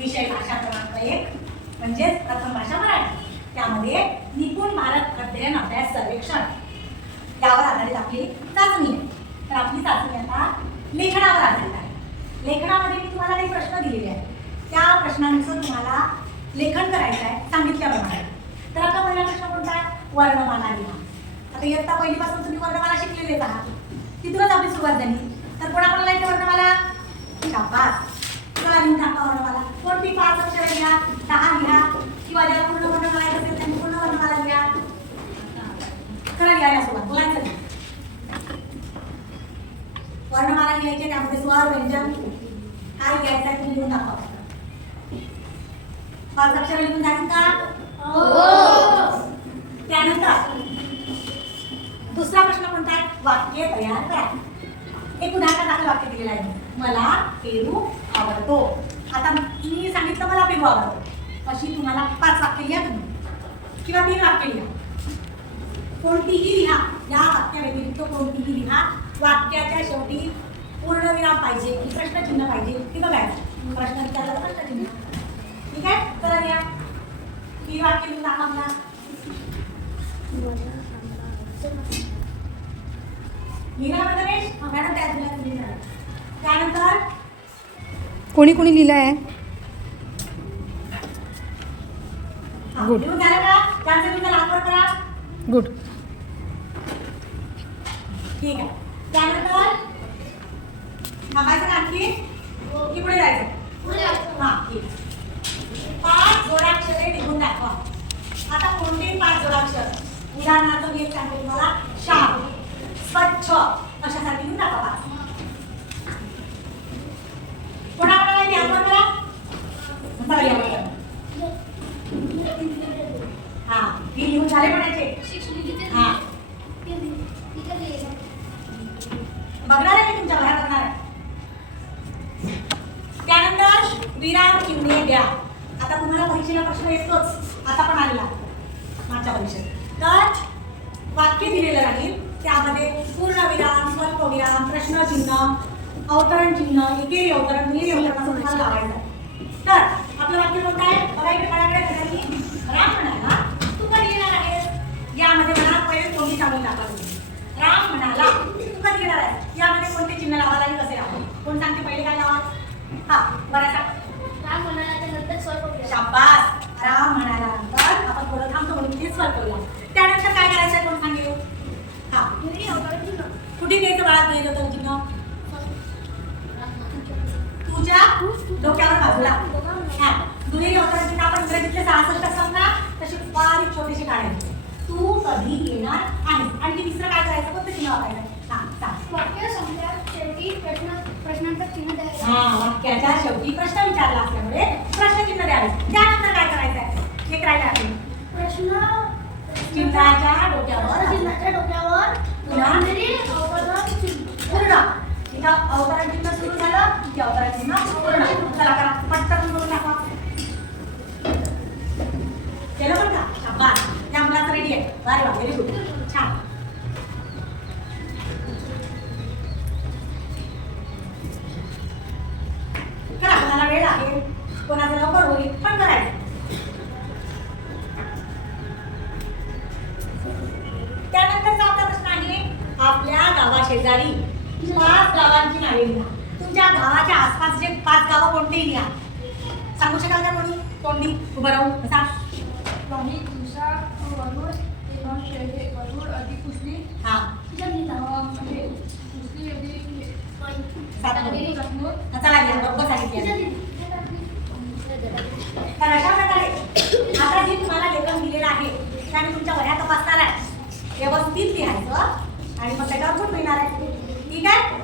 विषय भाषा क्रमांक 1 म्हणजेच प्रथम भाषा मराठी. त्यामध्ये निपुण भारत अध्ययन अभ्यास सर्वेक्षण यावर आधारित आपली चाचणी आहे. तर आपली चाचणी आता लेखनावर आधारित आहे. लेखनामध्ये मी तुम्हाला काही प्रश्न दिलेले आहेत. त्या प्रश्नांचं तुम्हाला लेखन करायचं आहे सांगितल्याप्रमाणे. तर आता पहिला प्रश्न कोणता आहे? वर्णमाला लिहा. आता इयत्ता पहिलीपासून तुम्ही वर्णमाला शिकलेलेच आहात. तिथूनच आपली सुरुवात झाली. तर कोणाकोणाला येते वर्णमाला? शाबास. चला लिहून टाका वर्णमाला. कोणती 5 अक्षरे लिहा, 10 लिहा, किंवा ज्याला पूर्ण वर्णमाला येत असेल त्यांनी पूर्ण वर्णमाला लिहा. चला लिहायला सुरुवात. बोलायचं नाही. वर्णमाला लिहायची, त्यामध्ये स्वर व्यंजन काय लिहायचं आहे तुम्ही लिहून दाखवा. 5 अक्षरे लिहून झाली का? हो. त्यानंतर दुसरा प्रश्न कोणता आहे? वाक्य तयार करा. एक उदाहरणादाखल वाक्य दिलेलं आहे. मला पेरू आवडतो. आता मी सांगितलं मला पेरू आवडतो, अशी तुम्हाला 5 वाक्य लिहा तुम्ही, किंवा 3 वाक्य लिहा. कोणतीही लिहा. या वाक्याव्यतिरिक्त कोणतीही लिहा. वाक्याच्या शेवटी पूर्णविराम पाहिजे की प्रश्नचिन्ह पाहिजे ते बघायचं. प्रश्न विचारला तर प्रश्नचिन्ह. ठीक आहे? चला लिहा. 3 वाक्य लिहून दाखवा मला. त्यानंतर कोणी कोणी लिहिलं आहे? गुड. लिहून झालं का? त्यांचं तुमचं लागवड करा. गुड. ठीक आहे. त्यानंतर थांबायचं का आणखी की पुढे जायचं? हां, ठीक आहे. 5 जोडाक्षरे लिहून दाखवा. आता कोणते 5 जोडाक्षर? उदाहरणार्थ मी एक सांगते तुम्हाला. शांत, स्वच्छ अशासाठी लिहून दाखवा. 5 कोणाकोणाला लिहा बरं? चला लिहा बरं. हां, ही लिहून झाले म्हणायचे. हां, बघणार आहे की तुमच्या बाहेर बघणार आहे. त्यानंतर विराम चिन्हे द्या. आता तुम्हाला परीक्षेला प्रश्न येतोच, आता पण आलेला मागच्या परीक्षेत. तर वाक्य दिलेलं राहील, त्यामध्ये पूर्णविराम, स्वल्पविराम, प्रश्नचिन्ह, अवतरण चिन्ह, एकेरी अवतरण, दुहेरी अवतरण असं तुम्हाला लावायचं आहे. तर आपलं वाक्य कोणतं आहे? बघा इकडे माझ्याकडे सगळ्यांनी. राम म्हणाला तू कधी येणार आहेस? यामध्ये मला पहिले तोंडी सांगून दाखवा तुम्ही. राम म्हणाला तू कधी येणार आहेस? यामध्ये कोणते चिन्ह लावायला आणि कसे लावाल? कोण सांगते पहिले काय लावा? हा, बरं सांग. राम म्हणाला नंतर स्वल्प. शाबास. राम म्हणाला नंतर आपण थोडं थांबतो म्हणून ते स्वल्प करूया. त्यानंतर काय करायचं आहे कोण सांगेल? हा, कुठे घ्यायचं बाळा घ्यायचं होतं चिन्ह? तुझ्या डोक्यावर बाजूला. हा, दुहेरी अवतरण चिन्ह आपण इंग्रजीतले 66 असतात ना, तशी बारीक छोटीशी काढायची. तू कधी येणार आहेस? आणि तिसरं काय करायचं? कोणतं चिन्ह वापरायचं? हा, सांग. वाक्य संपल्यावर शेवटी प्रश्नांचं चिन्ह द्यायचं. हा, वाक्याच्या शेवटी प्रश्न विचारला असल्यामुळे प्रश्नचिन्ह द्यावे. त्यानंतर काय करायचं आहे? हे करायला आहे प्रश्न चिन्हाच्या डोक्यावर चिन्हाच्या डोक्यावर पुन्हा अवतरण चिन्ह. पूर्ण. इथं अवतरण चिन्ह सुरू झालं की अवतरण चिन्ह पूर्ण. चला करा, पटकन करून टाका. केलं बरं का? शाबास. या मुलाचं रेडी आहे. अरे वा, व्हेरी गुड. छान. करा, कोणाला वेळ आहे, कोणाचं लवकर होईल, पण करायचं. त्यानंतरचा आपला प्रश्न आहे, आपल्या गावाशेजारी 5 गावांची नावे लिहा. तुमच्या गावाच्या आसपास जे 5 गावं कोणतेही लिहा. सांगू शकाल का कोणी? तोंडी उभं राहून सांग. वाणी, दिवसा, वरुड, शेळे, वरुड, अधिक कुसली. हा, म्हणजे कुसली, अधिक सातनूर. चला घ्या, बरोबर सांगितलं. तर अशा प्रकारे आता जे तुम्हाला लेखन दिलेलं आहे त्याने तुमच्या वह्या तपासणार आहे. व्यवस्थित लिहायचं आणि मग त्याच्यावर गुण मिळणार आहे. ठीक आहे?